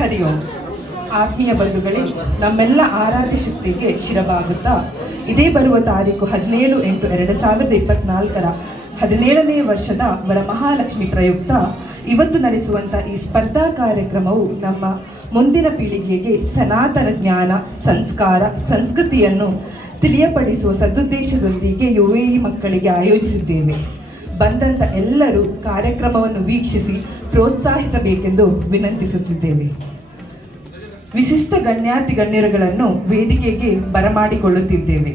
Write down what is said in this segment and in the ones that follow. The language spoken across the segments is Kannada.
ಹರಿ ಓಂ ಆತ್ಮೀಯ ಬಂಧುಗಳೇ, ನಮ್ಮೆಲ್ಲ ಆರಾಧ್ಯ ಶಕ್ತಿಗೆ ಶಿರಬಾಗುತ್ತಾ ಇದೇ ಬರುವ ತಾರೀಕು ಹದಿನೇಳು ಎಂಟು ಎರಡು ಸಾವಿರದ ಇಪ್ಪತ್ನಾಲ್ಕರ ಹದಿನೇಳನೇ ವರ್ಷದ ವರಮಹಾಲಕ್ಷ್ಮಿ ಪ್ರಯುಕ್ತ, ಇವತ್ತು ನಡೆಸುವಂಥ ಈ ಸ್ಪರ್ಧಾ ಕಾರ್ಯಕ್ರಮವು ನಮ್ಮ ಮುಂದಿನ ಪೀಳಿಗೆಗೆ ಸನಾತನ ಜ್ಞಾನ, ಸಂಸ್ಕಾರ, ಸಂಸ್ಕೃತಿಯನ್ನು ತಿಳಿಯಪಡಿಸುವ ಸದುದ್ದೇಶದೊಂದಿಗೆ ಯುವ ಮಕ್ಕಳಿಗೆ ಆಯೋಜಿಸಿದ್ದೇವೆ. ಬಂದಂಥ ಎಲ್ಲರೂ ಕಾರ್ಯಕ್ರಮವನ್ನು ವೀಕ್ಷಿಸಿ ಪ್ರೋತ್ಸಾಹಿಸಬೇಕೆಂದು ವಿನಂತಿಸುತ್ತಿದ್ದೇವೆ. ವಿಶಿಷ್ಟ ಗಣ್ಯಾತಿ ಗಣ್ಯರುಗಳನ್ನು ವೇದಿಕೆಗೆ ಬರಮಾಡಿಕೊಳ್ಳುತ್ತಿದ್ದೇವೆ.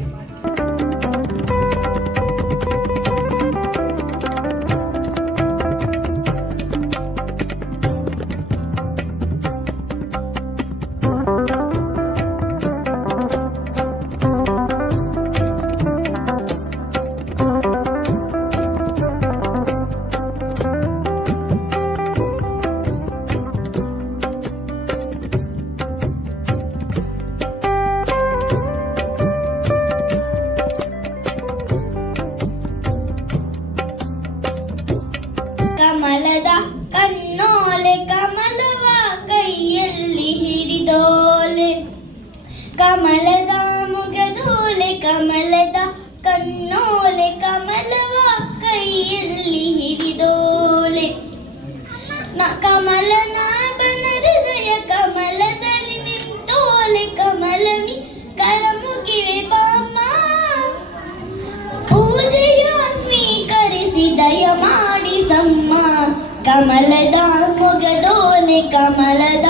ಕಮಲದ ಮೊಗದೋಲೆ ಕಮಲದ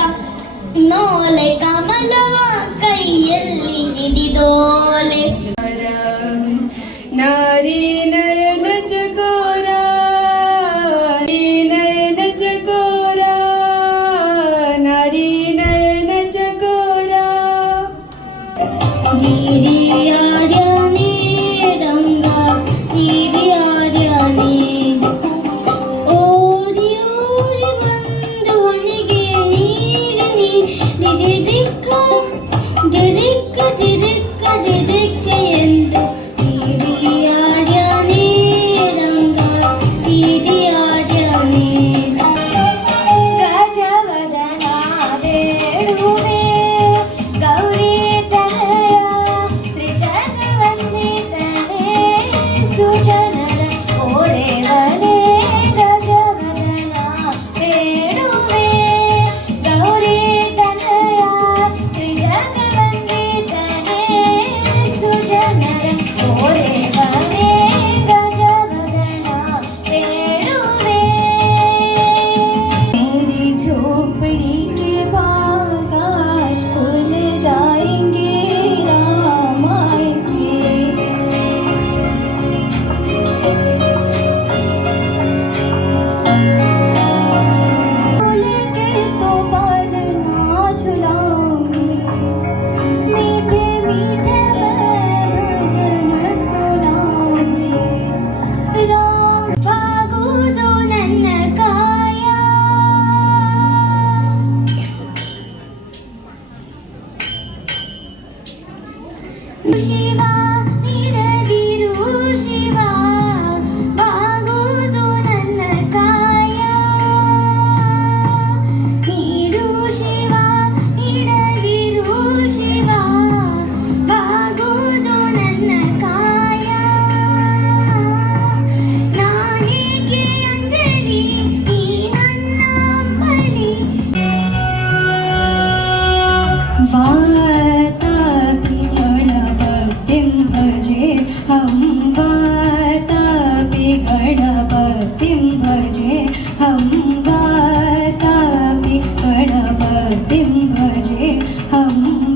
ನೋಲೆ ಕಮಲವ ಕೈಯಲ್ಲಿ ಹಿಡಿದೋಲೆ नारी 翅膀 hồng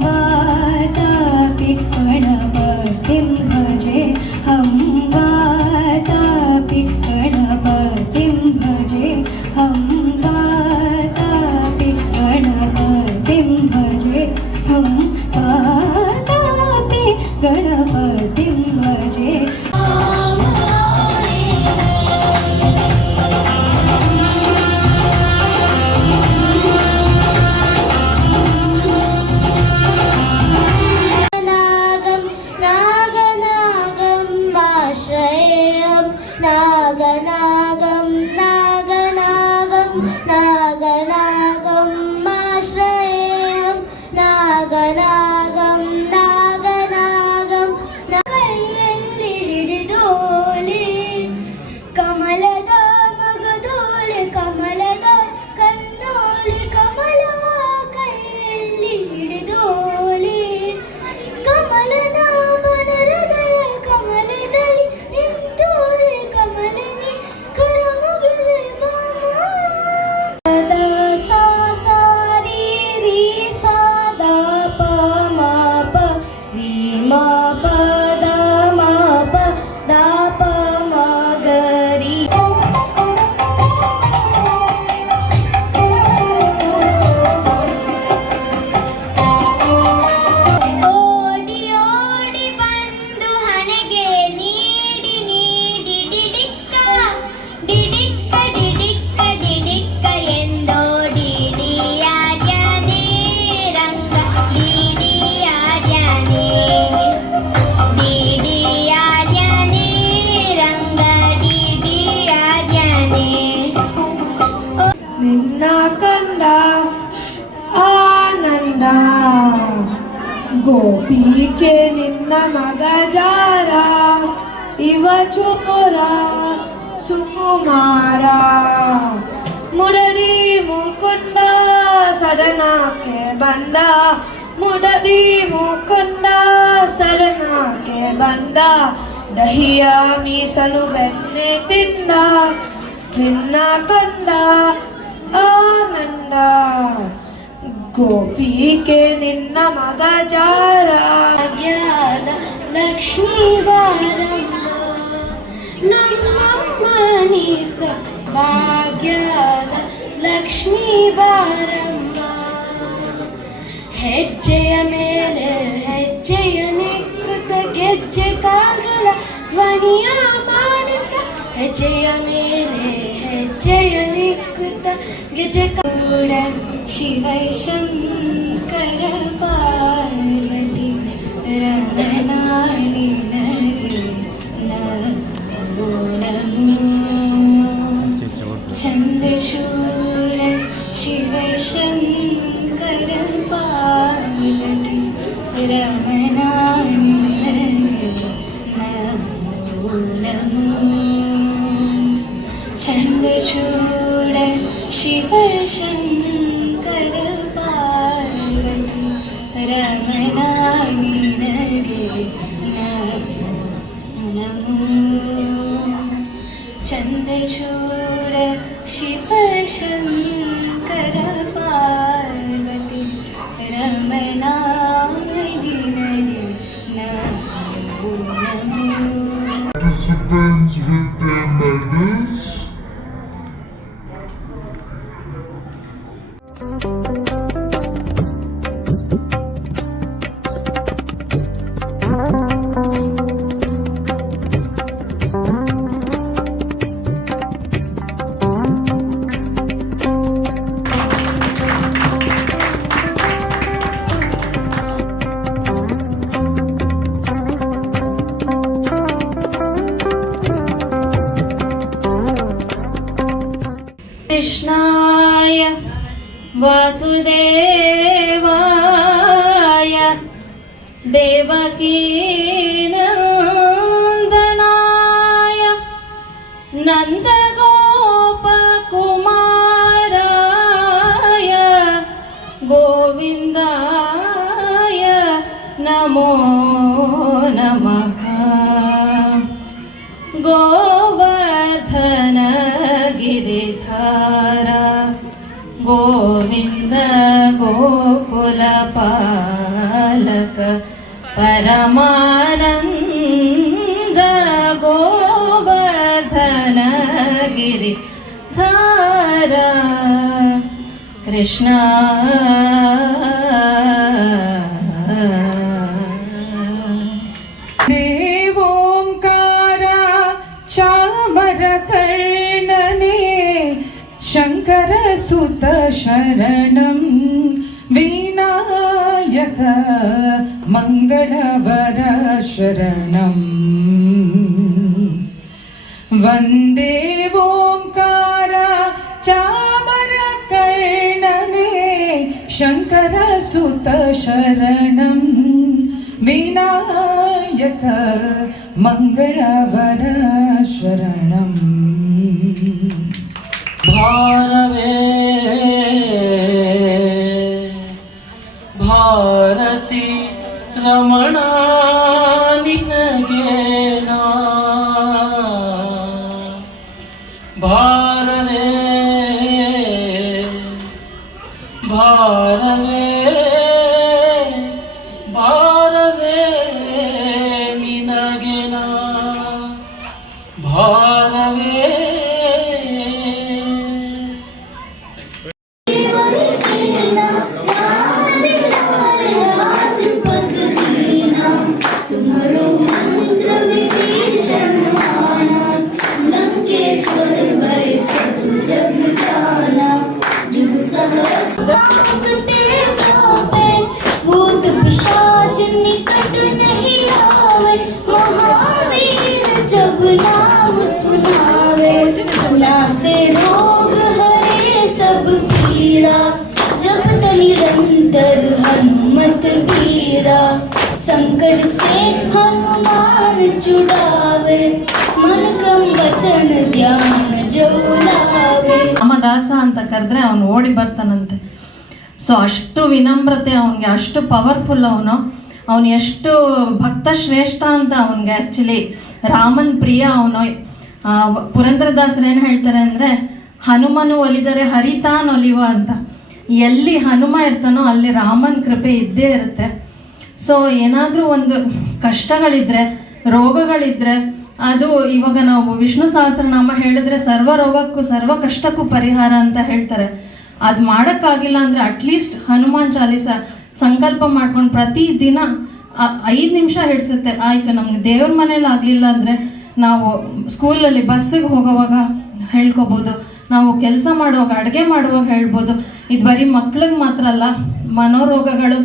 ಗೋಪಿಕೆ ನಿನ್ನ ಮಗ ಜಾರ, ಇವ ಚೋರ ಸುಕುಮಾರ. ಮುಡದಿ ಮುಕುಂದ ಸಡನಕ್ಕೆ ಬಂದ, ಮುಡದಿ ಮುಕುಂದ ಸಡನಕ್ಕೆ ಬಂದ, ದಹಿಯ ಮೀಸಲು ಬೆನ್ನೆ ತಿಂದ, ನಿನ್ನ ಕಂದ ಗೋಪಿಕೆ ನಿನ್ನ ಮಗ ಜಾರ ಭಾಗ್ಯದ ಲಕ್ಷ್ಮೀ ಬಾರಮ್ಮ ನಮ್ಮಮ್ಮ ನೀಸ ಭಾಗ್ಯದ ಲಕ್ಷ್ಮೀ ಬಾರಮ್ಮ ಹೆಜ್ಜೆಯ ಮೇಲೆ ಹೆಜ್ಜೆಯ ನಿಕ್ಕುತ್ತ ಗೆಜ್ಜೆ ಕಾಲ್ಗಳ ಧ್ವನಿಯ ಮಾಡುತ್ತ ಹೆಜ್ಜೆಯ ಮೇಲೆ ಹೆಜ್ಜೆಯ ನಿಕ್ಕುತ್ತ ಗೆಜ್ಜೆ ಕೂಡ ശിവശങ്കര പാർവതി രമണാനി ചന്ദ്രശൂര ശിവശങ്കര പാർവതി രമണാനി ചന്ദ്രചൂട ശിവശങ്കര ചൂട് ശിവശങ്കര वासुदेवाय देवकीनन्दनाय नन्दगोपकुमाराय गोविन्दाय नमो नमः। गोवर्धन गिरिधार गोविन्द गोकुलपालक परमानन्द गोवर्धन गिरिधार कृष्ण ശങ്കരസുതശരണം വിനായക മംഗളവര ശരണം. വന്ദേ ഓംകാര ചാമരകർണനേ ശങ്കരസുതശരണം വിനായക മംഗളവര ശരണം. ഭാ ರಾಮದಾಸ ಅಂತ ಕರೆದ್ರೆ ಅವನು ಓಡಿ ಬರ್ತಾನಂತೆ. ಸೊ ಅಷ್ಟು ವಿನಮ್ರತೆ ಅವನಿಗೆ, ಅಷ್ಟು ಪವರ್ಫುಲ್ ಅವನು. ಅವನು ಎಷ್ಟು ಭಕ್ತ ಶ್ರೇಷ್ಠ ಅಂತ ಅವನಿಗೆ ಆ್ಯಕ್ಚುಲಿ ರಾಮನ್ ಪ್ರಿಯ ಅವನು. ಪುರಂದ್ರದಾಸರು ಏನು ಹೇಳ್ತಾರೆ ಅಂದರೆ, ಹನುಮನು ಒಲಿದರೆ ಹರಿತಾನ್ ಒಲಿವ ಅಂತ. ಎಲ್ಲಿ ಹನುಮ ಇರ್ತಾನೋ ಅಲ್ಲಿ ರಾಮನ್ ಕೃಪೆ ಇದ್ದೇ ಇರುತ್ತೆ. ಸೊ ಏನಾದರೂ ಒಂದು ಕಷ್ಟಗಳಿದ್ರೆ, ರೋಗಗಳಿದ್ರೆ ಅದು ಇವಾಗ ನಾವು ವಿಷ್ಣು ಸಹಸ್ರನಾಮ ಹೇಳಿದ್ರೆ ಸರ್ವ ರೋಗಕ್ಕೂ, ಸರ್ವ ಕಷ್ಟಕ್ಕೂ ಪರಿಹಾರ ಅಂತ ಹೇಳ್ತಾರೆ. ಅದು ಮಾಡೋಕ್ಕಾಗಿಲ್ಲ ಅಂದರೆ ಅಟ್ಲೀಸ್ಟ್ ಹನುಮಾನ್ ಚಾಲೀಸ ಸಂಕಲ್ಪ ಮಾಡ್ಕೊಂಡು ಪ್ರತಿ ದಿನ ಐದು ನಿಮಿಷ ಹಿಡ್ಸುತ್ತೆ ಆಯಿತು, ನಮ್ಗೆ ದೇವ್ರ ಮನೇಲಿ ಆಗಲಿಲ್ಲ ಅಂದರೆ ನಾವು ಸ್ಕೂಲಲ್ಲಿ ಬಸ್ಸಿಗೆ ಹೋಗೋವಾಗ ಹೇಳ್ಕೊಬೋದು, ನಾವು ಕೆಲಸ ಮಾಡುವಾಗ ಅಡುಗೆ ಮಾಡುವಾಗ ಹೇಳ್ಬೋದು. ಇದು ಬರೀ ಮಕ್ಳಿಗೆ ಮಾತ್ರ ಅಲ್ಲ, ಮನೋರೋಗಗಳು